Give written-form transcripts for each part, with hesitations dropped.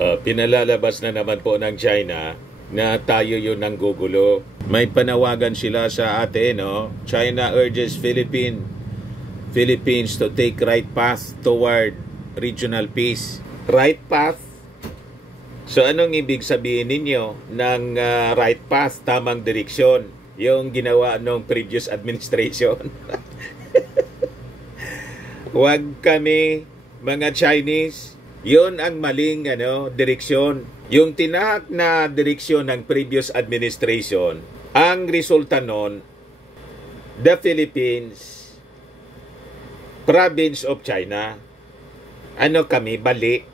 Pinalalabas na naman po ng China na tayo yun ang gugulo. May panawagan sila sa atin, no? China urges Philippines to take right path toward regional peace. Right path? So anong ibig sabihin ninyo ng right path, tamang direksyon? Yung ginawa nung previous administration. Huwag kami, mga Chinese, yun ang maling direksyon. Yung tinahak na direksyon ng previous administration, ang resulta nun, the Philippines, province of China. Ano kami, bali,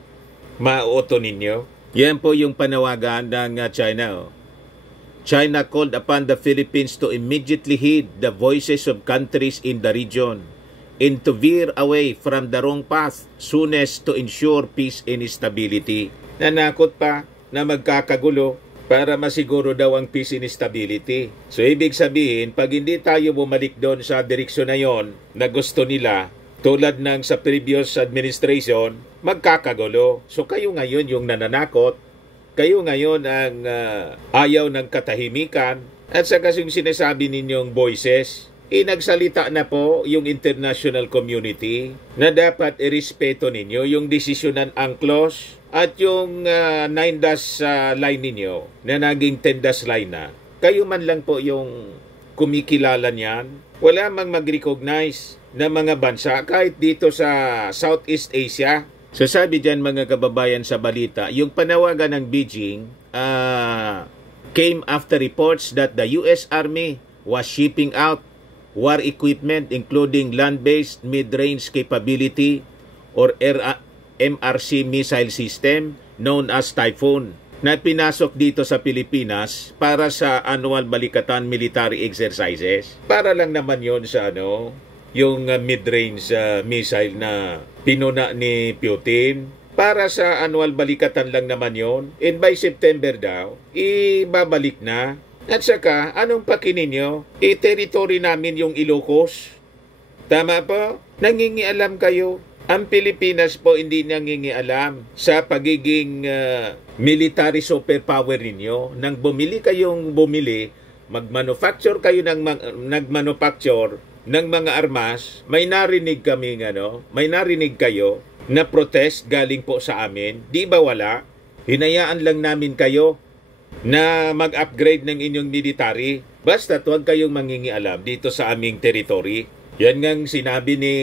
mauto ninyo? Yan po yung panawagan ng China. Oh. China called upon the Philippines to immediately heed the voices of countries in the region and to veer away from the wrong path soonest to ensure peace and stability. Nanakot pa na magkakagulo para masiguro daw ang peace and stability. So ibig sabihin, pag hindi tayo bumalik doon sa direksyon na yon na gusto nila, tulad ng sa previous administration, magkakagulo. So kayo ngayon yung nananakot, kayo ngayon ang ayaw ng katahimikan, at sa kasing sinasabi ninyong voices, nagsalita na po yung international community na dapat irespeto ninyo yung desisyon ng UNCLOS at yung 9-dash line ninyo na naging 10-dash line na. Kayo man lang po yung kumikilala niyan. Wala mang mag-recognize na mga bansa kahit dito sa Southeast Asia. So sabi dyan mga kababayan sa balita, yung panawagan ng Beijing came after reports that the US Army was shipping out war equipment including land-based mid-range capability or MRC missile system known as Typhoon na pinasok dito sa Pilipinas para sa annual balikatan military exercises. Para lang naman yon sa yung mid-range missile na pinuna ni Putin. Para sa annual balikatan lang naman yon. And by September daw, ibabalik na. At saka, anong pakinin nyo? Territory namin yung Ilocos. Tama po? Nangingialam kayo. Ang Pilipinas po hindi nangingialam sa pagiging military superpower ninyo. Nang bumili kayong mag-manufacture kayo nag-manufacture ng mga armas, may narinig kami may narinig kayo na protest galing po sa amin. Di ba wala? Hinayaan lang namin kayo na mag-upgrade ng inyong military. Basta huwag kayong mangingialam dito sa aming territory. Yan ngang sinabi ni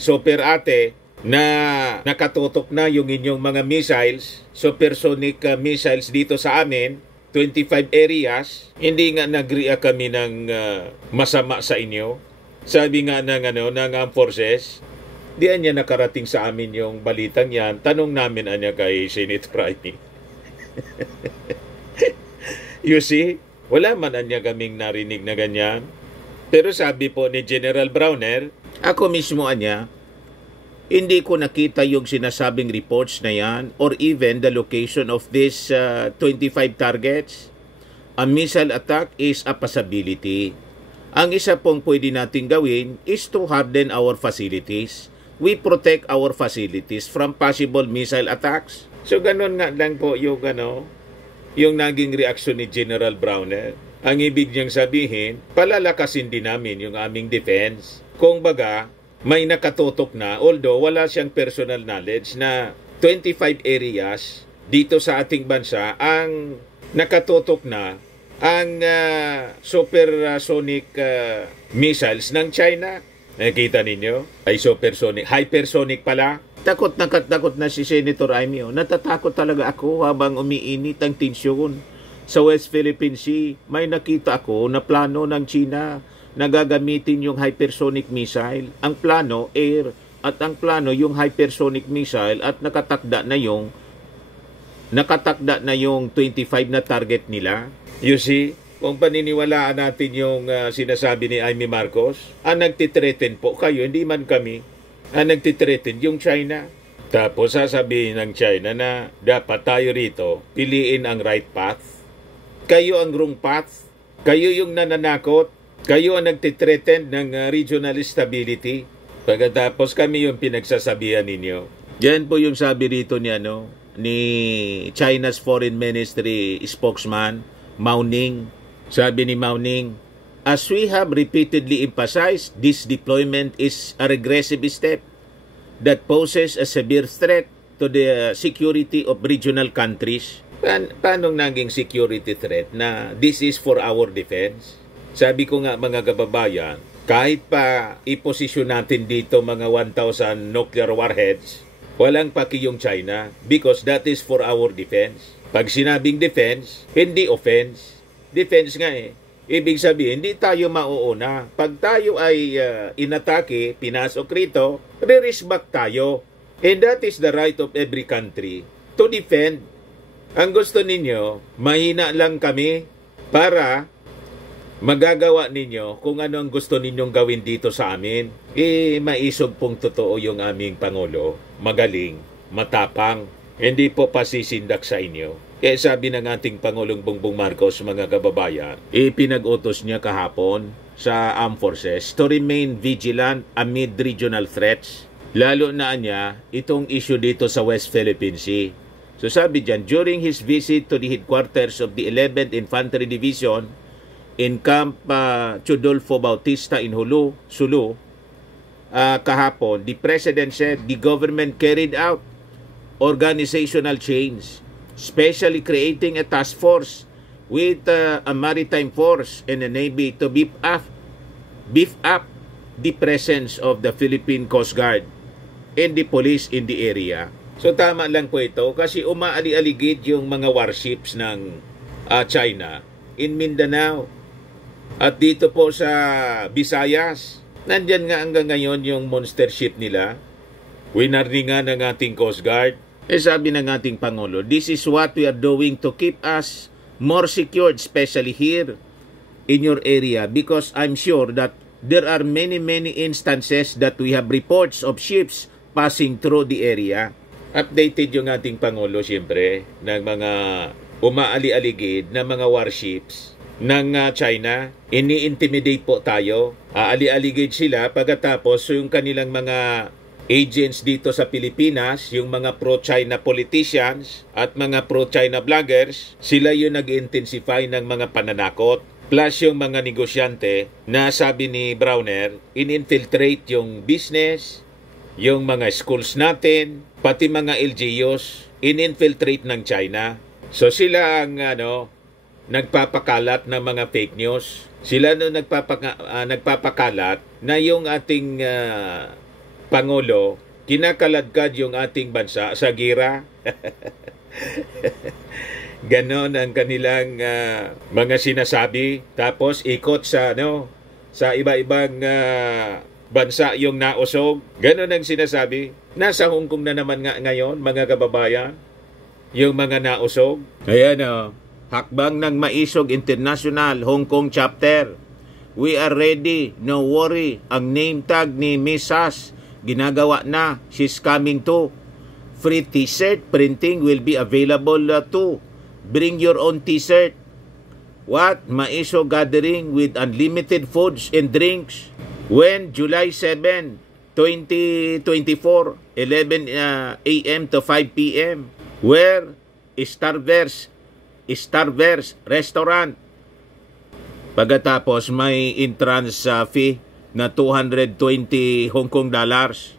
Super Ate na nakatutok na yung inyong mga missiles, supersonic missiles dito sa amin, 25 areas. Hindi nga nag-react kami ng masama sa inyo. Sabi nga ng Armed Forces, di anya nakarating sa amin yung balitang yan. Tanong namin anya kay Senator Amy. You see, wala man anya kaming narinig na ganyan. Pero sabi po ni General Browner, ako mismo anya, hindi ko nakita yung sinasabing reports na yan or even the location of these 25 targets. A missile attack is a possibility. Ang isa pong pwede nating gawin is to harden our facilities. We protect our facilities from possible missile attacks. So ganun nga lang po yung yung naging reaksyon ni General Browner. Ang ibig niyang sabihin, palalakasin din namin yung aming defense. Kung baga, may nakatutok na, although wala siyang personal knowledge na 25 areas dito sa ating bansa ang nakatutok na ang supersonic missiles ng China. Nakikita ninyo? Ay supersonic, hypersonic pala. Takot na si Senator Amy. Natatakot talaga ako habang umiinit ang tensyon sa West Philippine Sea. May nakita ako na plano ng China na gagamitin yung hypersonic missile. Ang plano, air, at ang plano yung hypersonic missile at nakatakda na yung 25 na target nila. You see? Kung paniniwalaan natin yung sinasabi ni Amy Marcos, ang nagtitreten po kayo, hindi man kami. Ang nagtitreten yung China. Tapos sasabihin ng China na dapat tayo rito piliin ang right path. Kayo ang wrong path. Kayo yung nananakot. Kayo ang nagtitreten ng regional stability. Pagkatapos kami yung pinagsasabihan ninyo. Yan po yung sabi rito ni ni China's Foreign Ministry spokesman, Mao Ning. Sabi ni Mao Ning, as we have repeatedly emphasized, this deployment is a regressive step that poses a severe threat to the security of regional countries. Paano naging security threat na this is for our defense? Sabi ko nga mga kababayan, kahit pa iposisyon natin dito mga 1,000 nuclear warheads, walang paki yung China because that is for our defense. Pag sinabing defense, hindi offense. Defense nga eh. Ibig sabihin, hindi tayo mauuna. Pag tayo ay inatake, pinasok rito, re-risk back tayo. And that is the right of every country to defend. Ang gusto ninyo, mahina lang kami para magagawa ninyo kung ano ang gusto ninyong gawin dito sa amin. Maisog pong totoo yung aming Pangulo. Magaling, matapang, hindi po pasisindak sa inyo. Kaya sabi ng ating Pangulong Bongbong Marcos, mga kababayan, pinag-utos niya kahapon sa Armed Forces to remain vigilant amid regional threats. Lalo na niya itong issue dito sa West Philippine Sea. So sabi diyan, during his visit to the headquarters of the 11th Infantry Division in Camp Chodolfo Bautista in Sulu, kahapon, the President said the government carried out organizational change, especially creating a task force with a maritime force and a navy to beef up the presence of the Philippine Coast Guard and the police in the area. So tama lang po ito kasi umaali-aligid yung mga warships ng China in Mindanao at dito po sa Visayas. Nandyan nga hanggang ngayon yung monster ship nila. Winarningan ng ating Coast Guard. Sabi ng ating Pangulo, this is what we are doing to keep us more secured, especially here in your area, because I'm sure that there are many instances that we have reports of ships passing through the area. Updated yung ating Pangulo, siyempre, ng mga umaali-aligid na mga warships ng China. Ini-intimidate po tayo. Aali-aligid sila pagkatapos yung kanilang mga agents dito sa Pilipinas, yung mga pro-China politicians at mga pro-China vloggers, sila yung nag-intensify ng mga pananakot. Plus yung mga negosyante na sabi ni Browner, in-infiltrate yung business, yung mga schools natin, pati mga LGUs, in-infiltrate ng China. So sila ang nagpapakalat ng mga fake news. Sila nagpapakalat na yung ating Pangulo, kinakaladkad yung ating bansa sa gira. Ganon ang kanilang mga sinasabi. Tapos ikot sa sa iba-ibang bansa yung nausog. Ganon ang sinasabi. Nasa Hong Kong na naman nga ngayon, mga kababayan, yung mga nausog. Ayan hakbang ng Maisog International Hong Kong Chapter. We are ready, no worry. Ang name tag ni Miss Has, ginagawa na. She's coming too. Free t-shirt printing will be available too. Bring your own t-shirt. What? Maiso gathering with unlimited foods and drinks. When? July 7, 2024, 11 a.m. to 5 p.m. Where? Starvers Restaurant. Pagkatapos may entrance fee na 220 Hong Kong dollars.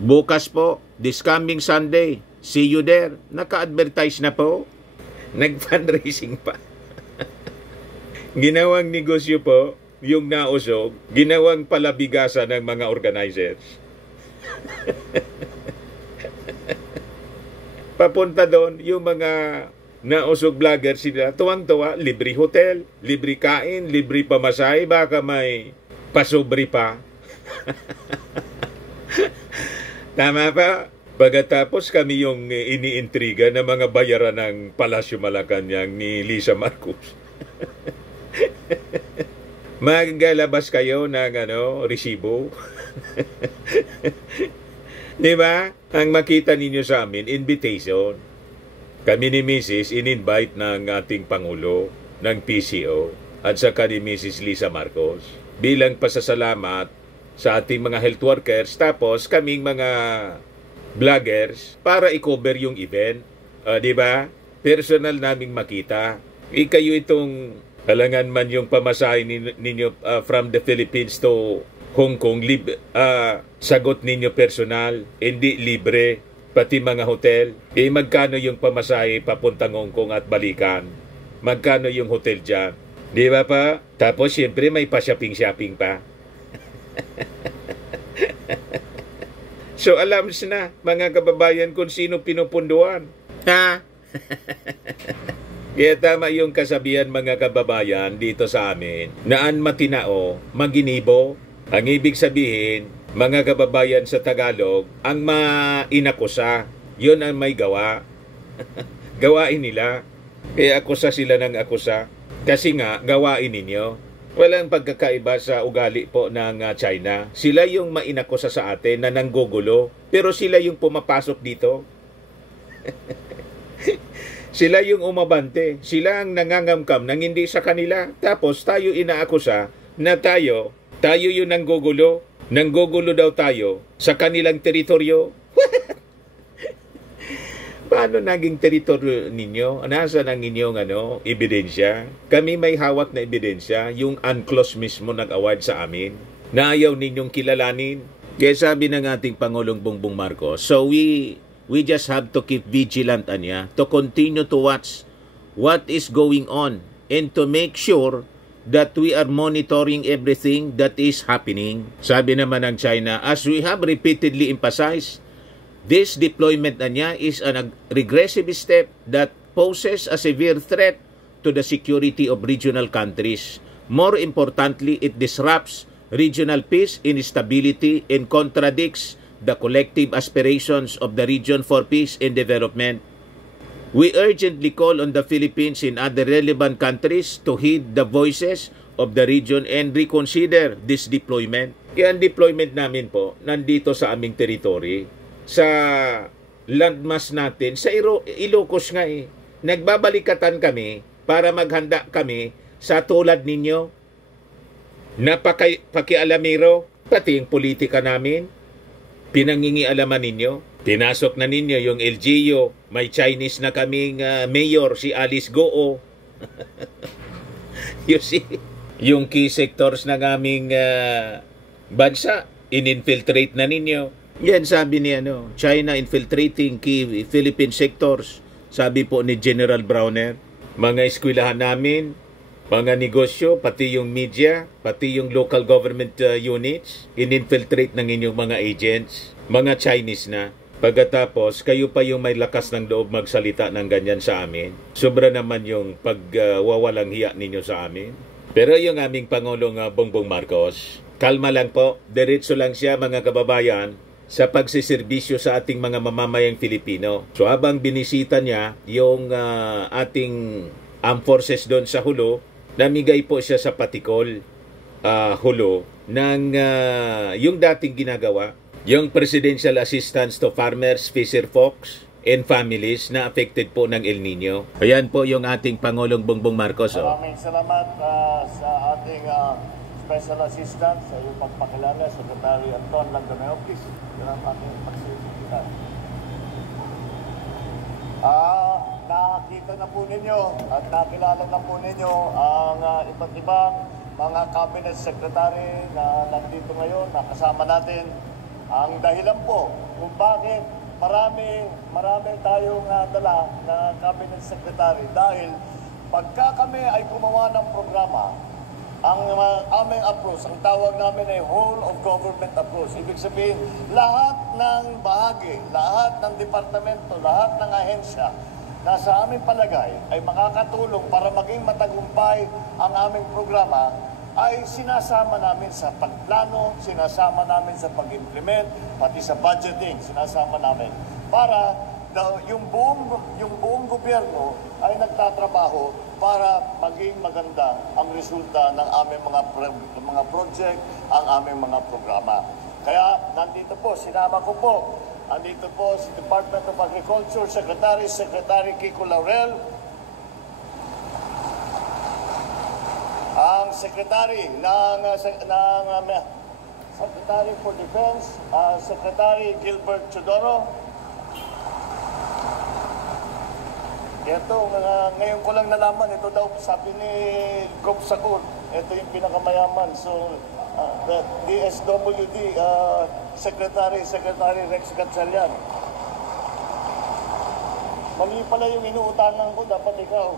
Bukas po, this coming Sunday, see you there. Naka-advertise na po. Nag-fundraising pa. Ginawang negosyo po, yung nausog, ginawang palabigasan ng mga organizers. Papunta doon, yung mga nausog vlogger sila, tuwang-tuwa, libre hotel, libre kain, libre pamasahe, baka may pasobre pa. Tama pa? Pagkatapos kami yung iniintriga ng mga bayaran ng Palasyo Malacanang ni Lisa Marcos. Maglalabas kayo ng resibo. Di ba? Ang makita ninyo sa amin, invitation. Kami ni Mrs. in-invite ng ating Pangulo, ng PCO, at saka ni Mrs. Lisa Marcos bilang pasasalamat sa ating mga health workers, tapos kaming mga vloggers para i-cover yung event. Di ba? Personal naming makita. Kayo itong halangan man yung pamasahe ninyo from the Philippines to Hong Kong, sagot ninyo personal, hindi libre, pati mga hotel. Magkano yung pamasahe papuntang Hong Kong at balikan? Magkano yung hotel dyan? Di ba pa? Tapos siyempre may pa-shopping-shopping pa. So alam na mga kababayan kung sino pinupunduan. Ha? Kaya tama yung kasabihan mga kababayan dito sa amin, naan matinao, maginibo. Ang ibig sabihin, mga kababayan sa Tagalog, ang mainakusa, yun ang may gawa. Gawain nila. Kaya akusa sila ng akusa. Kasi nga, gawain ninyo. Walang pagkakaiba sa ugali po ng China. Sila yung mainakusa sa atin na nanggugulo, pero sila yung pumapasok dito. Sila yung umabante. Sila ang nangangamkam nang hindi sa kanila. Tapos tayo inaakusa na tayo yung nanggugulo. Nanggugulo daw tayo sa kanilang teritoryo. Paano naging teritoryo ninyo? Nasaan ang inyong ebidensya? Kami may hawak na ebidensya. Yung UNCLOS mismo nag-award sa amin na ayaw ninyong kilalanin. Kaya sabi ng ating Pangulong Bongbong Marcos, so we just have to keep vigilant to continue to watch what is going on and to make sure that we are monitoring everything that is happening. Sabi naman ng China, as we have repeatedly emphasized, this deployment is a regressive step that poses a severe threat to the security of regional countries. More importantly, it disrupts regional peace and stability and contradicts the collective aspirations of the region for peace and development. We urgently call on the Philippines and other relevant countries to heed the voices of the region and reconsider this deployment. Kaya ang deployment namin po, nandito sa aming territory, sa landmass natin, sa Ilocos nga Nagbabalikatan kami para maghanda kami sa tulad ninyo na pakialamero, pati yung politika namin, pinangingialaman ninyo. Pinasok na ninyo yung LGU. May Chinese na kaming mayor, si Alice Goo. You see, yung key sectors ng aming bansa, in-infiltrate na ninyo. Yan sabi ni China infiltrating key Philippine sectors. Sabi po ni General Browner. Mga eskwelahan namin, mga negosyo, pati yung media, pati yung local government units, in-infiltrate ng inyong mga agents, mga Chinese na. Pagkatapos, kayo pa yung may lakas ng loob magsalita ng ganyan sa amin. Sobra naman yung pagwawalang hiya ninyo sa amin. Pero yung aming Pangulong Bongbong Marcos, kalma lang po, diretso lang siya mga kababayan sa pagsiservisyo sa ating mga mamamayang Filipino. So habang binisita niya yung ating armed forces doon sa Hulo, namigay po siya sa Patikol, Hulo, ng yung dating ginagawa, yung Presidential Assistance to Farmers, Fisher Folks, and Families na affected po ng El Nino. Ayan po yung ating Pangulong Bongbong Marcos. Maraming salamat sa ating Special Assistant sa iyong pagpakilala, Secretary Anton Landameokis. Yan ang ating pagsisikitan. Nakita na po ninyo at nakilala na po ninyo ang iba't ibang mga Cabinet Secretary na nandito ngayon, nakasama natin. Ang dahilan po kung bakit marami tayong dala na Cabinet Secretary dahil pagka kami ay gumawa ng programa, ang aming approach, ang tawag namin ay whole of government approach. Ibig sabihin, lahat ng bahagi, lahat ng departamento, lahat ng ahensya na sa aming palagay ay makakatulong para maging matagumpay ang aming programa ay sinasama namin sa pagplano, sinasama namin sa pag-implement, pati sa budgeting, sinasama namin para yung buong gobyerno ay nagtatrabaho para maging maganda ang resulta ng aming mga project, ang aming mga programa. Kaya nandito po, sinama ko po, nandito po si Department of Agriculture Secretary Kiko Laurel, ang Secretary Secretary for Defense, Secretary Gilbert Chodoro, Ito, ngayon ko lang nalaman, ito daw sabi ni Gop Sagur, ito yung pinakamayaman. So, the DSWD Secretary Rex Gatchalian. Mali pala yung inuutangan ko, dapat ikaw.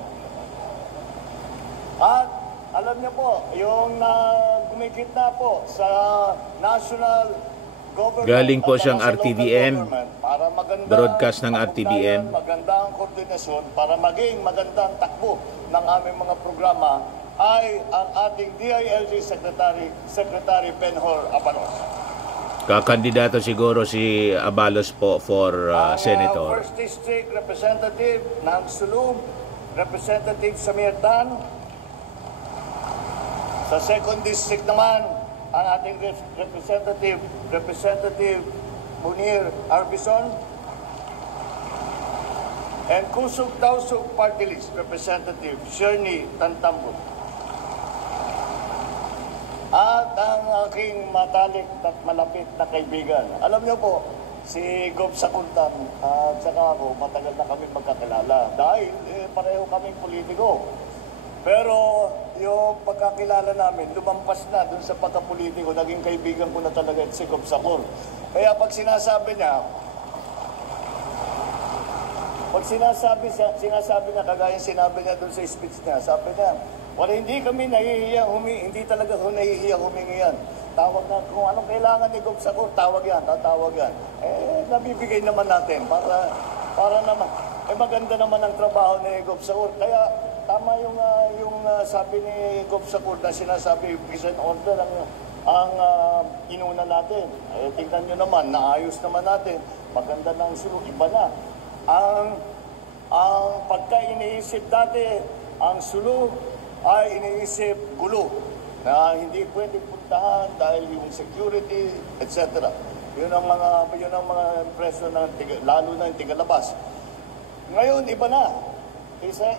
At alam niyo po, yung gumikit na po sa national government, Galing po at siyang sa local RTVM. government, para maganda Broadcast ng RTVM. magandang koordinasyon, para maging magandang takbo ng aming mga programa ay ang ating DILG Secretary Benhur Abalos. Kakandidato siguro si Abalos po for Ang Senator. First District Representative ng Sulu, Representative Samir Tan. Sa Second District naman, ang ating Representative Munir Arbison. And Kusog Tausug Party List Representative Shirley Tantambo. At ang aking matalik at malapit na kaibigan. Alam niyo po, si Gop Sakuntan at saka ako, matagal na kami magkakilala. Dahil pareho kaming politiko. Pero yung pagkakilala namin, lumampas na dun sa pagkapolitiko, naging kaibigan ko na talaga si Gop Sakur. Kaya pag sinasabi niya, sinasabi niya, kagaya sinabi niya dun sa speech niya, sabi niya, wala, hindi kami nahihiya hindi talaga nahihiya humingi yan. Tawag na, kung anong kailangan ni Gop Sakur, tawag yan. Nabibigay naman natin para naman, maganda naman ang trabaho ni Gop Sakur. Kaya, tama yung sabi ni Gop Sakur na sinasabi, peace and order ang inuna natin. Tingnan nyo naman, naayos naman natin. Maganda ng Sulu, iba na. Ang pagka iniisip dati, ang Sulu ay iniisip gulo na hindi pwede puntahan dahil yung security, etc. Yun ang mga impresyon lalo na yung tigalabas. Ngayon, iba na.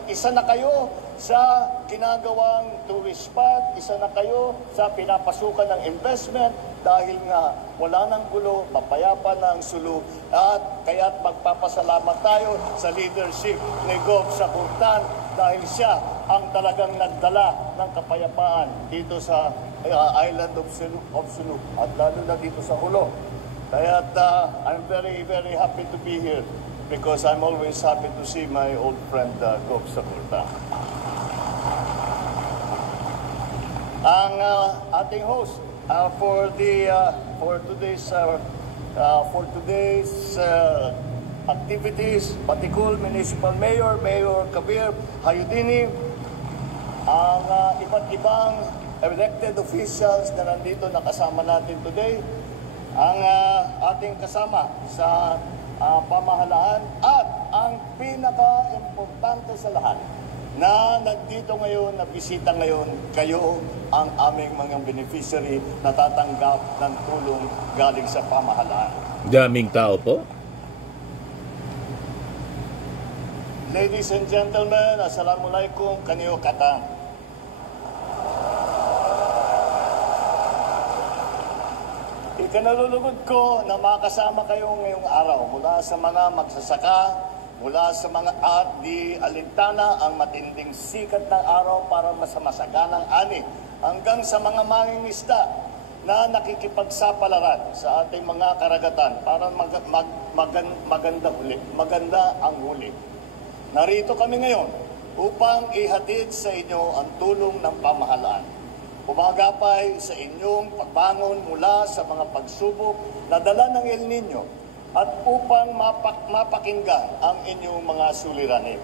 Isa na kayo sa ginagawang tourist spot, isa na kayo sa pinapasukan ng investment dahil nga wala ng gulo, mapayapa na ang Sulu at kaya't magpapasalamat tayo sa leadership ni Gop Sakurtan dahil siya ang talagang nagdala ng kapayapaan dito sa island of Sulu at lalo na dito sa Hulo. Kaya't I'm very, very happy to be here. Because I'm always happy to see my old friend Gop Sakurtan. Ang ating host for today's activities, Batikul Municipal Mayor Kabir Hayudini, ang iba't ibang elected officials na nandito nakasama natin today, ang ating kasama sa pamahalaan at ang pinaka-importante sa lahat na nandito ngayon, na bisita ngayon, kayo ang aming mga beneficiary na tatanggap ng tulong galing sa pamahalaan. Daming tao po. Ladies and gentlemen, assalamualaikum, kaniyo katang. Ikanalulugod ko na makasama kayo ngayong araw mula sa mga magsasaka, mula sa mga di alintana ang matinding sikat ng araw para masamasaganang ani, hanggang sa mga mangingisda na nakikipagsapalaran sa ating mga karagatan para maganda ang huli. Narito kami ngayon upang ihatid sa inyo ang tulong ng pamahalaan. Umagapay sa inyong pagbangon mula sa mga pagsubok na dala ng El Nino at upang mapakinggan ang inyong mga suliranin.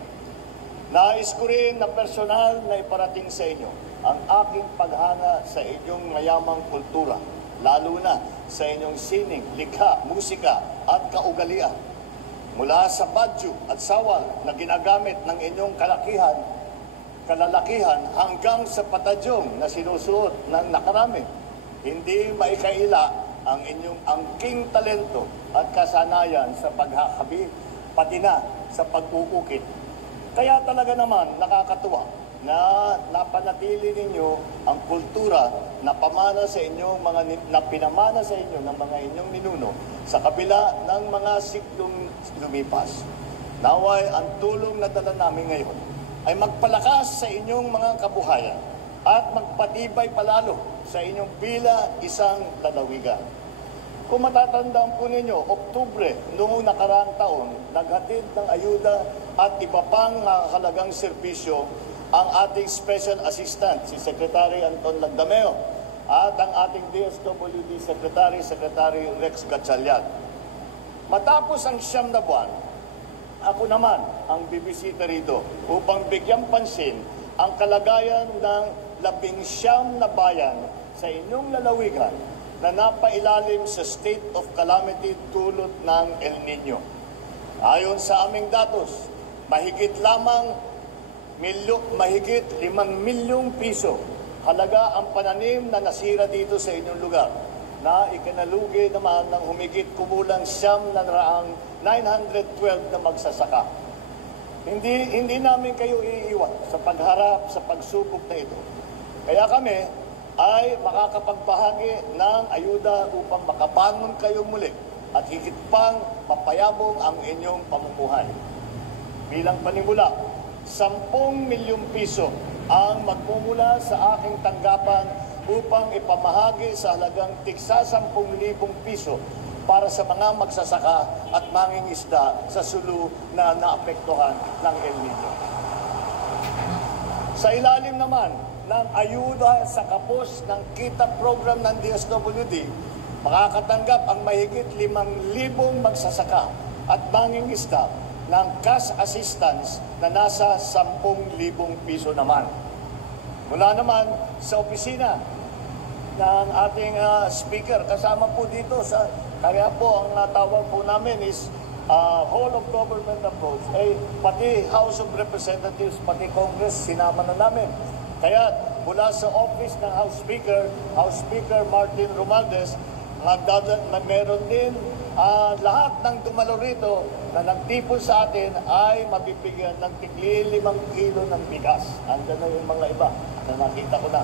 Nais ko rin na personal na iparating sa inyo ang aking paghanga sa inyong mayamang kultura, lalo na sa inyong sining, likha, musika at kaugalian. Mula sa badyo at sawal na ginagamit ng inyong kalalakihan hanggang sa patadyong na sinusuot ng nakarami. Hindi maikaila ang inyong angking talento at kasanayan sa paghakabi, pati na sa pag-uukit. Kaya talaga naman nakakatuwa na napanatili ninyo ang kultura na pinamana sa inyo ng mga inyong ninuno sa kabila ng mga siklong lumipas. Naway ang tulong na dala namin ngayon ay magpalakas sa inyong mga kabuhayan at magpatibay palalo sa inyong bila isang lalawigan. Kung matatandaan po ninyo, Oktubre noong nakaraang taon, naghatid ng ayuda at iba pang halagang serbisyo ang ating Special Assistant, si Secretary Anton Landameo, at ang ating DSWD Secretary Rex Gatchalian. Matapos ang 9 na buwan, ako naman ang bibisita rito upang bigyang pansin ang kalagayan ng 19 na bayan sa inyong lalawigan na napailalim sa state of calamity dulot ng El Nino. Ayon sa aming datos, mahigit 5 milyong piso halaga ang pananim na nasira dito sa inyong lugar na ikinalugi naman ng humigit kumulang 912 na magsasaka. Hindi namin kayo iiwan sa pagharap sa pagsubok na ito. Kaya kami ay makakapagbahagi ng ayuda upang makabangon kayo muli at higit pang mapayabong ang inyong pamumuhay. Bilang panimula, 10 milyong piso ang magmumula sa aking tanggapan upang ipamahagi sa halagang tigsa 10,000 piso para sa mga magsasaka at mangingisda sa Sulu na naapektuhan ng El Nino. Sa ilalim naman ng ayuda sa kapos ng kita program ng DSWD, makakatanggap ang mahigit 5,000 magsasaka at mangingisda ng cash assistance na nasa 10,000 piso naman. Mula naman sa opisina ng ating speaker, kasama po dito kaya po ang tawag po namin is whole of government approach, pati House of Representatives, pati Congress, sinama na namin. Kaya mula sa office ng House Speaker Martin Romualdez, meron din lahat ng dumalo rito na nagtipon sa atin ay mabibigyan ng tigli 5 kilo ng bigas. Andiyan na yung mga iba na nakita ko na.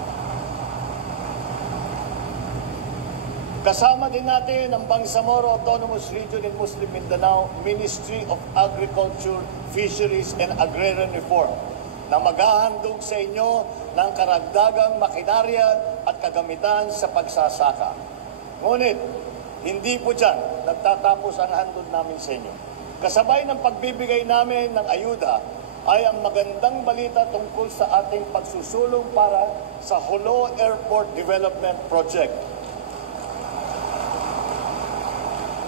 Kasama din natin ang Bangsamoro Autonomous Region in Muslim Mindanao Ministry of Agriculture, Fisheries and Agrarian Reform na maghahandog sa inyo ng karagdagang makinarya at kagamitan sa pagsasaka. Ngunit, hindi po dyan nagtatapos ang handog namin sa inyo. Kasabay ng pagbibigay namin ng ayuda ay ang magandang balita tungkol sa ating pagsusulong para sa Jolo Airport Development Project.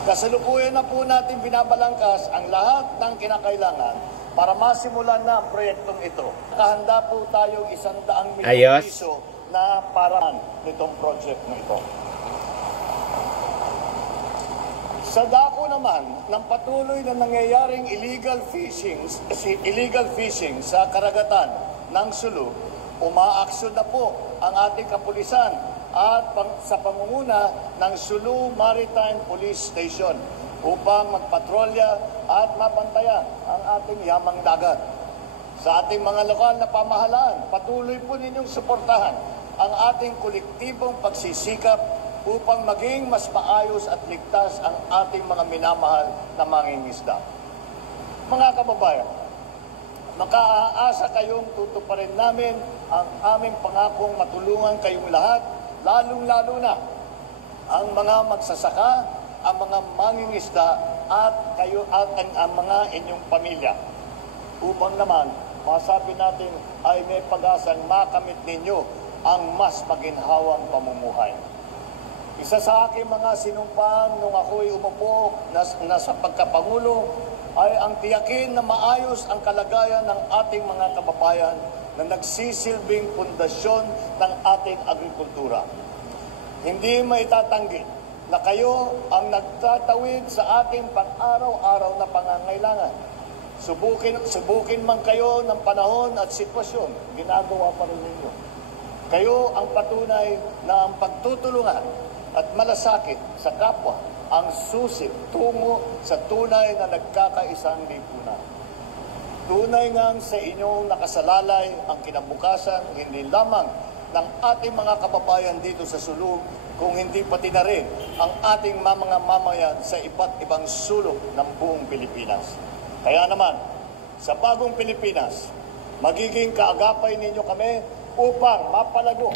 Kasalukuyan na po natin binabalangkas ang lahat ng kinakailangan para masimulan na ang proyektong ito. Nakahanda po tayong 100 milyong piso na paraan nitong project na ito. Sa dako naman ng patuloy na nangyayaring illegal fishing sa karagatan ng Sulu, umaaksyon na po ang ating kapulisan at sa pangunguna ng Sulu Maritime Police Station upang magpatrolya at mabantayan ang ating yamang dagat. Sa ating mga lokal na pamahalaan, patuloy po ninyong suportahan ang ating kolektibong pagsisikap upang maging mas maayos at ligtas ang ating mga minamahal na mangingisda. Mga kababayan, makaasa kayong tutuparin namin ang aming pangakong matulungan kayong lahat, lalong-lalo na ang mga magsasaka, ang mga mangingisda at kayo at ang mga inyong pamilya. Upang naman, masabi natin ay may pag-asang makamit ninyo ang mas maginhawang pamumuhay. Isa sa aking mga sinumpaan nung ako'y umupo na sa pagkapangulo ay ang tiyakin na maayos ang kalagayan ng ating mga kababayan na nagsisilbing pundasyon ng ating agrikultura. Hindi maitatanggi na kayo ang nagtatawid sa ating pang-araw-araw na pangangailangan. Subukin man kayo ng panahon at sitwasyon, ginagawa pa rin ninyo. Kayo ang patunay na ang pagtutulungan at malasakit sa kapwa ang susi tungo sa tunay na nagkakaisang lipunan. Tunay ngang sa inyong nakasalalay ang kinabukasan hindi lamang ng ating mga kababayan dito sa Sulu, kung hindi pati na rin ang ating mga mamayan sa iba't ibang sulok ng buong Pilipinas. Kaya naman, sa bagong Pilipinas, magiging kaagapay ninyo kami upang mapalago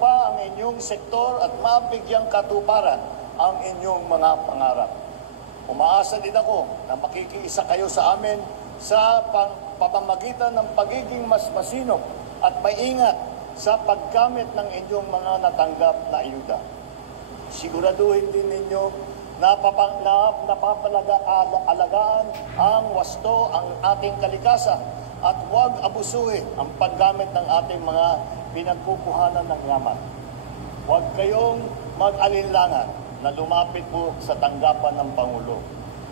pa ang inyong sektor at mabigyang katuparan ang inyong mga pangarap. Umaasa din ako na makikiisa kayo sa amin sa pamamagitan ng pagiging mas masinop at maingat sa paggamit ng inyong mga natanggap na ayuda. Siguraduhin din ninyo na napapalagaan ang wasto ang ating kalikasan at huwag abusuhin ang paggamit ng ating mga pinagkukuhanan ng yaman. Huwag kayong mag-alinlangan na lumapit po sa tanggapan ng Pangulo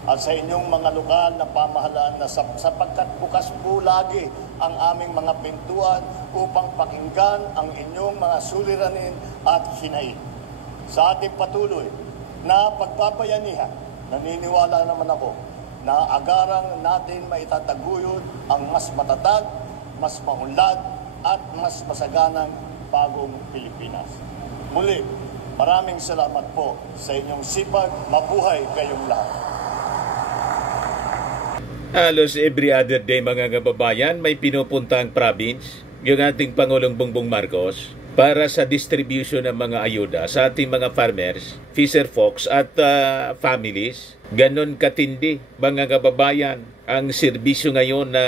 at sa inyong mga lokal na pamahalaan na sapagkat bukas po lagi ang aming mga pintuan upang pakinggan ang inyong mga suliranin at hinaing. Sa ating patuloy na pagpabayanihan, naniniwala naman ako na agarang natin maitataguyod ang mas matatag, mas maunlad at mas masaganang bagong Pilipinas. Muli, maraming salamat po sa inyong sipag. Mabuhay kayong lahat. Halos every other day mga kababayan may pinupuntang province yung ating Pangulong Bongbong Marcos para sa distribution ng mga ayuda sa ating mga farmers, fisher folks at families. Ganon katindi mga kababayan ang serbisyo ngayon na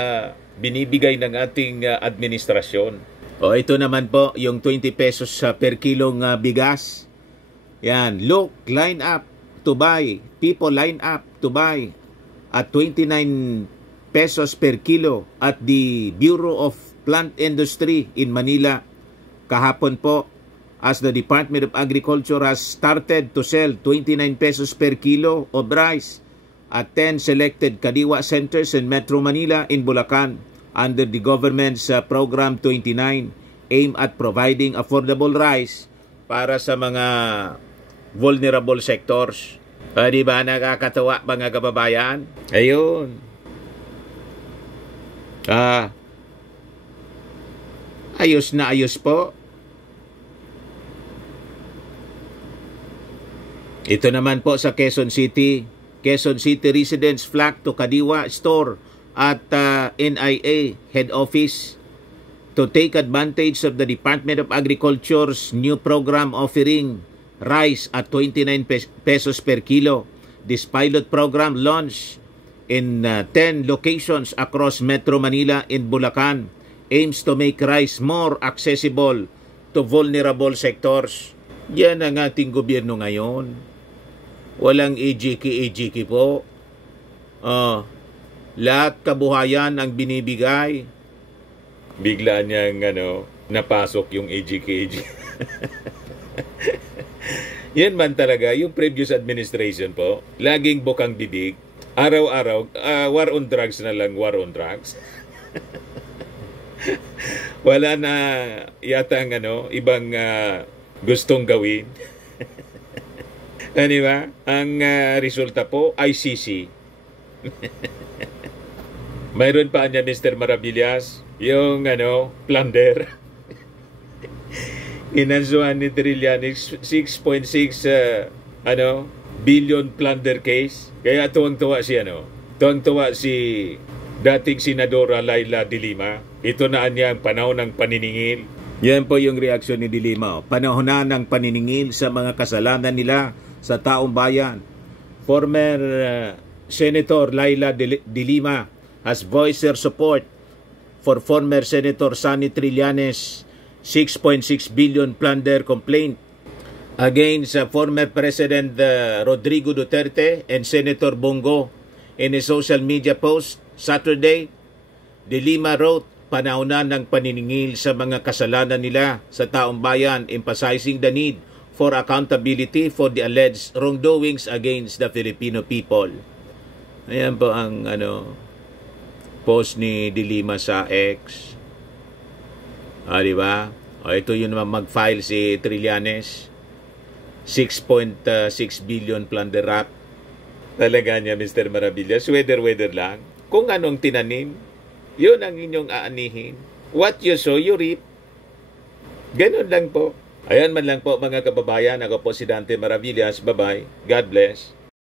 binibigay ng ating administrasyon. O ito naman po yung 20 pesos per kilong bigas. Yan, look, line up to buy. People line up to buy at 29 pesos per kilo at the Bureau of Plant Industry in Manila. Kahapon po, as the Department of Agriculture has started to sell 29 pesos per kilo of rice at 10 selected Kadiwa centers in Metro Manila in Bulacan under the government's Program 29, aimed at providing affordable rice para sa mga vulnerable sectors. Di ba nakakatawa mga kababayan? Ayun. Ayos na ayos po. Ito naman po sa Quezon City. Quezon City residents flock to Kadiwa store at NIA head office to take advantage of the Department of Agriculture's new program offering rice at 29 pesos per kilo. This pilot program launched in 10 locations across Metro Manila in Bulacan aims to make rice more accessible to vulnerable sectors. Yan ang ating gobyerno ngayon. Walang EJK po. Lahat kabuhayan ang binibigay. Bigla niyang napasok yung EJK. Yan man talaga, yung previous administration po, laging bukang bibig. Araw-araw, war on drugs na lang, war on drugs. Wala na yata ibang gustong gawin. Di ba? Ang resulta po, ICC. Mayroon pa niya Mr. Maravillas, yung plunder. Inansuhan ni Trillanes 6.6 billion plunder case. Kaya tuwang-tuwa si dating Senadora Laila de Lima. Ito na niya ang panahon ng paniningil. Yan po yung reaksyon ni de Lima. Panahon na ng paniningil sa mga kasalanan nila sa taong bayan. Former Senator Laila de Lima has voiced her support for former Senator Sonny Trillanes' 6.6 billion plunder complaint against former President Rodrigo Duterte and Senator Bongo. In a social media post Saturday, de Lima wrote, panahon na ng paniningil sa mga kasalanan nila sa taong bayan, emphasizing the need for accountability for the alleged wrongdoings against the Filipino people. Ayan po ang post ni de Lima sa X. Di ba? Ito yun naman mag-file si Trillanes. 6.6 billion plunder rap. Talaga niya, Mr. Maravillas. Weather lang. Kung anong tinanim, yun ang inyong aanihin. What you sow, you reap. Ganun lang po. Ayan man lang po mga kababayan. Ako po si Dante Maravillas. Bye-bye. God bless.